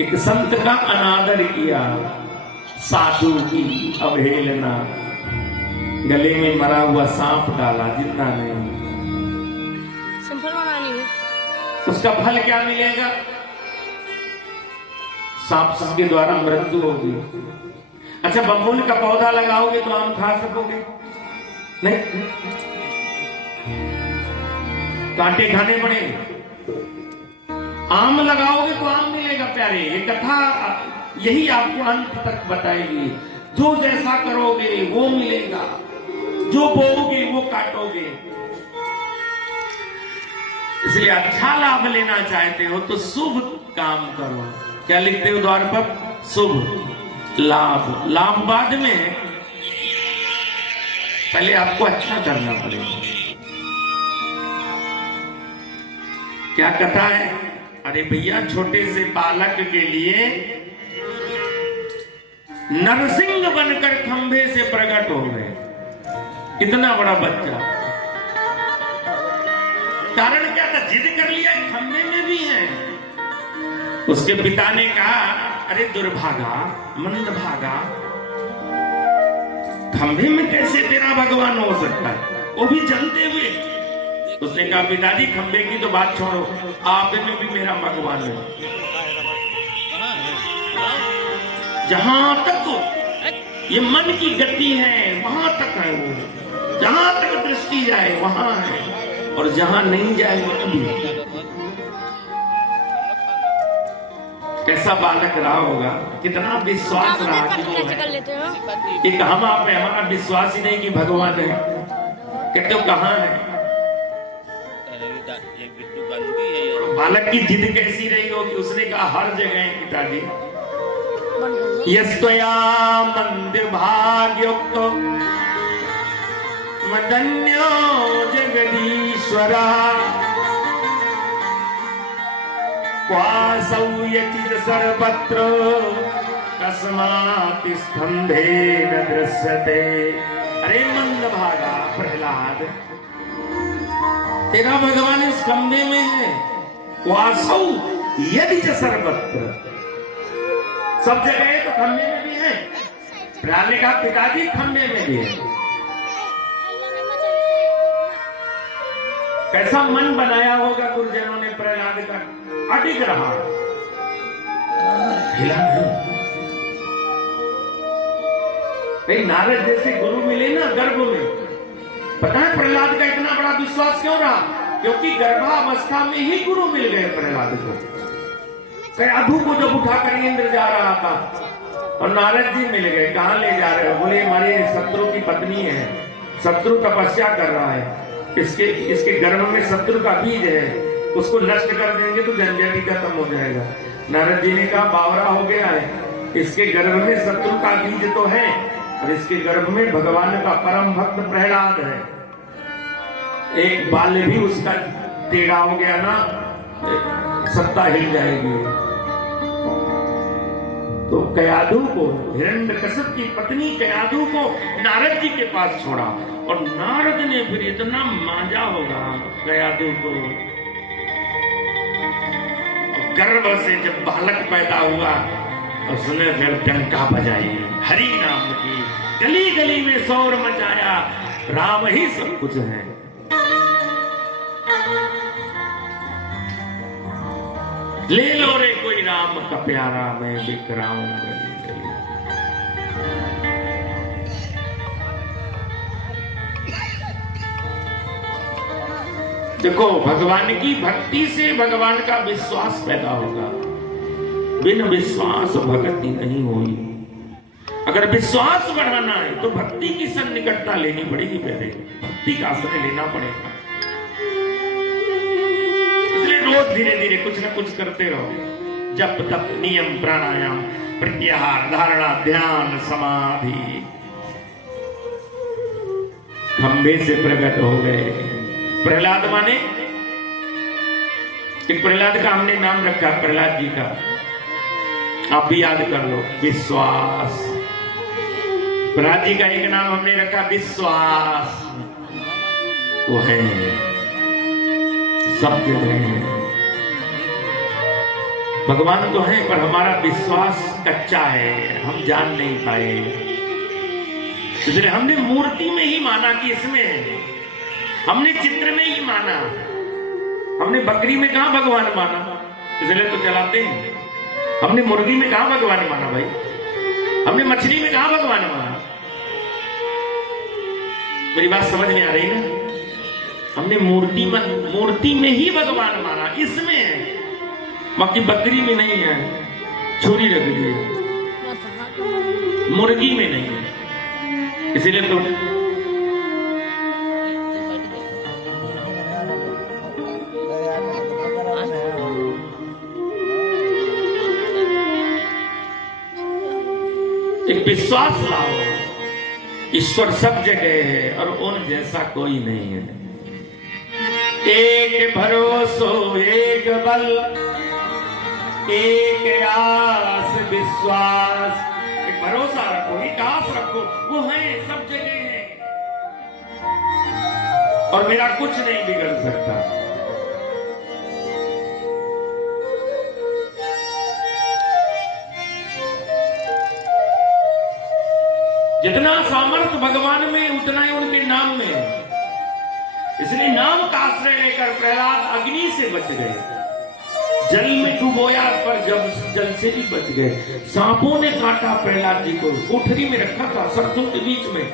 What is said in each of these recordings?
एक संत का अनादर किया, साधु की अवहेलना, गले में मरा हुआ सांप डाला, जिंदा नहीं। उसका फल क्या मिलेगा? सांप के द्वारा मृत्यु होगी। अच्छा, बबूल का पौधा लगाओगे तो आम खा सकोगे? नहीं, कांटे खाने पड़ेंगे। आम लगाओगे तो आम मिलेगा प्यारे। ये कथा यही आपको अंत तक बताएगी। जो जैसा करोगे वो मिलेगा, जो बोओगे वो काटोगे। इसलिए अच्छा लाभ लेना चाहते हो तो शुभ काम करो। क्या लिखते हो द्वार पर? शुभ लाभ। लाभ बाद में है, पहले आपको अच्छा करना पड़ेगा। क्या कथा है? अरे भैया, छोटे से बालक के लिए नरसिंह बनकर खंभे से प्रकट हो गए। इतना बड़ा बच्चा, कारण क्या था? जिद कर लिया, खंभे में भी है। उसके पिता ने कहा, अरे दुर्भागा, मंदभागा, खंभे में कैसे तेरा भगवान हो सकता है, वो भी जलते हुए। उसने कहा, पिताजी खंभे की तो बात छोड़ो, आप में भी मेरा भगवान है। जहां तक ये मन की गति है वहां तक है वो, जहां तक दृष्टि जाए वहां है, और जहां नहीं जाए वो नहीं। कैसा बालक रहा होगा, कितना विश्वास रहा कि वो है। एक हम आप है, हमारा विश्वास ही नहीं कि भगवान है। कहते हो कहां है? बालक की जिद कैसी रही होगी, उसने कहा हर जगह है पिताजी। यस्तया मंदिर भाग्योक्त मदन्यो जगदीश्वरा क्वासौ यचित सर्वत्र कस्मात् स्तंभे न दृश्यते। अरे मंदभागा प्रहलाद, तेरा भगवान इस खंभे में है। वासौ यदि च सर्वत्र, सब जगह है तो खंभे में भी है। प्रहलाद ने कहा, पिताजी खंभे में भी है। कैसा मन बनाया होगा गुरुजनों ने प्रहलाद का, अडिग रहा, हिला नहीं। नारद जैसे गुरु मिले ना गर्भ में, पता है प्रहलाद का इतना बड़ा विश्वास क्यों रहा? क्योंकि गर्भावस्था में ही गुरु मिल गए प्रहलाद को। कयाधु को जब उठाकर इंद्र जा रहा था और नारद जी मिल गए, कहां ले जा रहे हो? बोले हमारे शत्रु की पत्नी है, शत्रु तपस्या कर रहा है, इसके गर्भ में शत्रु का बीज है, उसको नष्ट कर देंगे तो झंझट ही खत्म हो जाएगा। नारद जी ने कहा, बावरा हो गया है, इसके गर्भ में शत्रु का बीज तो है और इसके गर्भ में भगवान का परम भक्त प्रहलाद है। एक बाल भी उसका टेढ़ा हो गया ना, सत्ता हिल जाएगी। तो कयाधु को, हिरण्यकश्यप की पत्नी कयाधु को नारद जी के पास छोड़ा, और नारद ने फिर इतना मांजा होगा कयाधु को। गर्भ से जब बालक पैदा हुआ, उसने फिर टंका बजाई, हरि नाम की, गली गली में शोर मचाया, राम ही सब कुछ है। ले लो रे कोई राम का प्यारा, मैं बिखराऊं गली गली। देखो, भगवान की भक्ति से भगवान का विश्वास पैदा होगा। बिन विश्वास भक्ति नहीं होगी। अगर विश्वास बढ़ाना है तो भक्ति की सन्निकटता लेनी पड़ेगी, पहले भक्ति का आश्रय लेना पड़ेगा। इसलिए रोज धीरे धीरे कुछ न कुछ करते रहो, जप तप नियम प्राणायाम प्रत्याहार धारणा ध्यान समाधि। खंभे से प्रकट हो गए प्रहलाद, माने एक प्रहलाद का हमने नाम रखा, प्रहलाद जी का आप भी याद कर लो, विश्वास। प्रहलाद जी का एक नाम हमने रखा विश्वास, वो है सब जगह है। भगवान तो है, पर हमारा विश्वास कच्चा है, हम जान नहीं पाए। इसलिए हमने मूर्ति में ही माना कि इसमें है, हमने चित्र में ही माना, हमने बकरी में कहा भगवान माना, इसलिए तो चलाते हैं। हमने मुर्गी में कहा भगवान माना भाई, हमने मछली में कहा भगवान माना। मेरी बात समझ में आ रही ना? हमने मूर्ति में ही भगवान माना, इसमें है, बाकी बकरी में नहीं है, छुरी रख दी, मुर्गी में नहीं है। इसीलिए तो एक विश्वास लाओ, ईश्वर सब जगह है और उन जैसा कोई नहीं है। एक भरोसो एक बल, एक आस विश्वास, एक भरोसा रखो, एक आस रखो, वो है सब जगह है और मेरा कुछ नहीं बिगड़ सकता। जितना सामर्थ्य भगवान में उतना ही उनके नाम में है। इसलिए नाम का आश्रय लेकर प्रहलाद अग्नि से बच गए, जल में डुबोया पर जब जल से भी बच गए। सांपों ने काटा प्रहलाद जी को, कोठरी में रखा था सरसों के बीच में।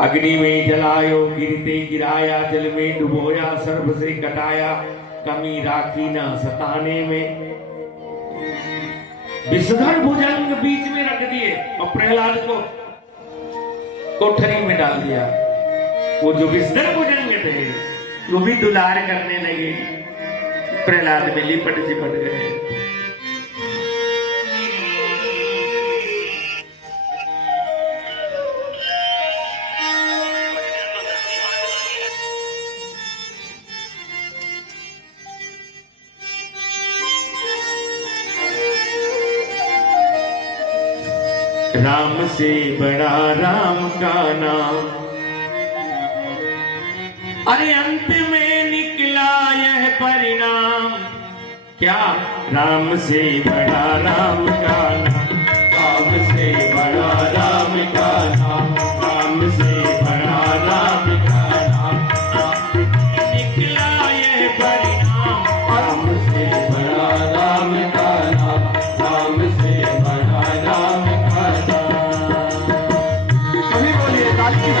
अग्नि में जलायो गिरते गिराया, जल में डुबोया सर्प से कटाया, कमी राखी ना सताने में। विषधर भुजंग बीच में रख दिए और प्रहलाद को कोठरी में डाल दिया। वो जो विषधर भुजंग थे वो भी दुलार करने लगे, प्रहलाद में लिपट चिपट गए। राम से बड़ा राम का नाम, अरे अंत में निकला यह परिणाम। क्या? राम से बड़ा राम का नाम, राम से बड़ा राम का नाम, राम से बड़ा राम का नाम, निकला यह परिणाम। राम से बड़ा राम का नाम, राम से बड़ा राम का नाम। सभी बोलिए ताली।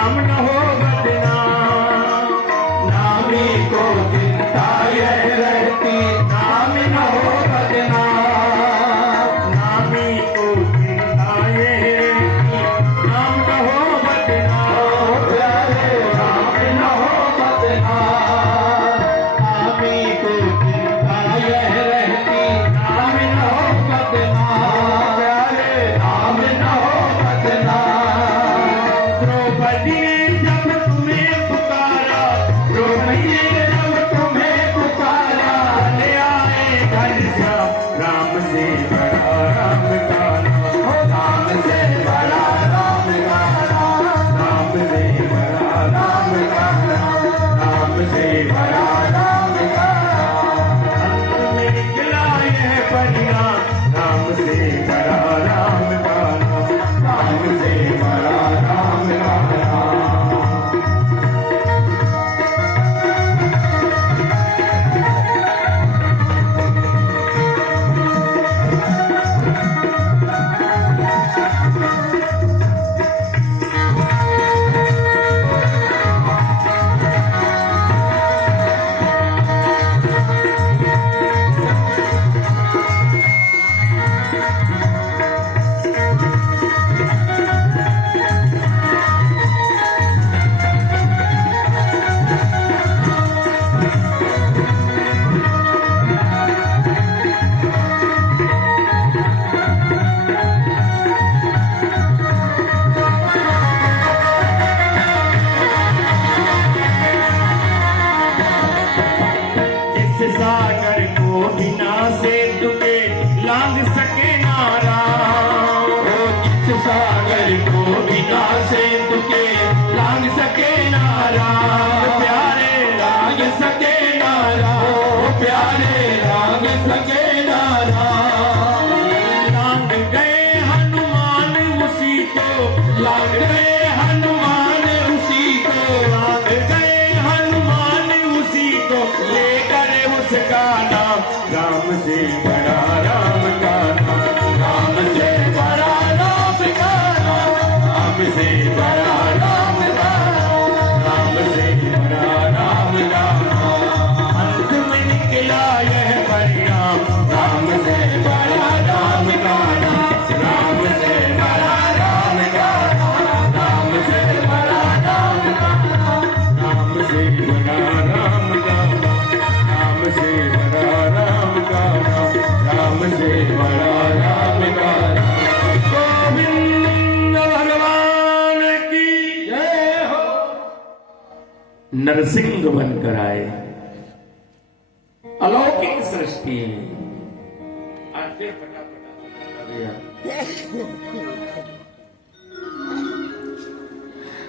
नाम न हो बदनाम, नामी को चिंता यह रहती, नाम न हो बदनाम, नामी को चिंता यह रहती, नाम न हो बदनाम, प्यारे नाम न हो बदनाम, नामी को चिंता यह रहती, नाम न हो बदनाम, प्यारे नाम न हो बदनाम। द्रौपदी ने जब तुम्हें पुकारा, द्रौपदी ने जब तुम्हें पुकारा, ले आए घनश्याम राम से बड़ा राम का नाम, हो राम से बड़ा राम का नाम, राम से बड़ा राम का नाम, राम से बड़ा राम का नाम। अंत में निकला यह परिणाम, राम से बड़ा राम का नाम, राम से बड़ा राम का नाम। जिस सागर को बिना से तुके लांग सके नारा, जिस सागर को बिना से तुके लांग सके नारा, प्यारे लांग सके नारा, प्यारे लांग सके नारा। लांग गए हनुमान उसी को, लांग गए हनुमान उसी को, लांग गए हनुमान उसी को, लेकर उसका नाम, राम से बड़ा राम का नाम, राम से बड़ा राम का नाम, राम से बड़ा राम का नाम, राम से बड़ा राम का नाम। अंत में निकला यह परिणाम, राम से बड़ा राम का नाम, राम से बड़ा राम का नाम, राम से बड़ा राम का नाम, राम से बड़ा राम का नाम, राम से बड़ा राम का नाम, राम से बड़ा राम का नाम। गोविंद भगवान की जय हो। नरसिंह बनकर आए अलौकिक सृष्टि में। आज फिर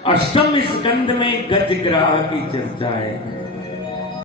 अष्टम स्कंद में गजग्राह की चर्चा है।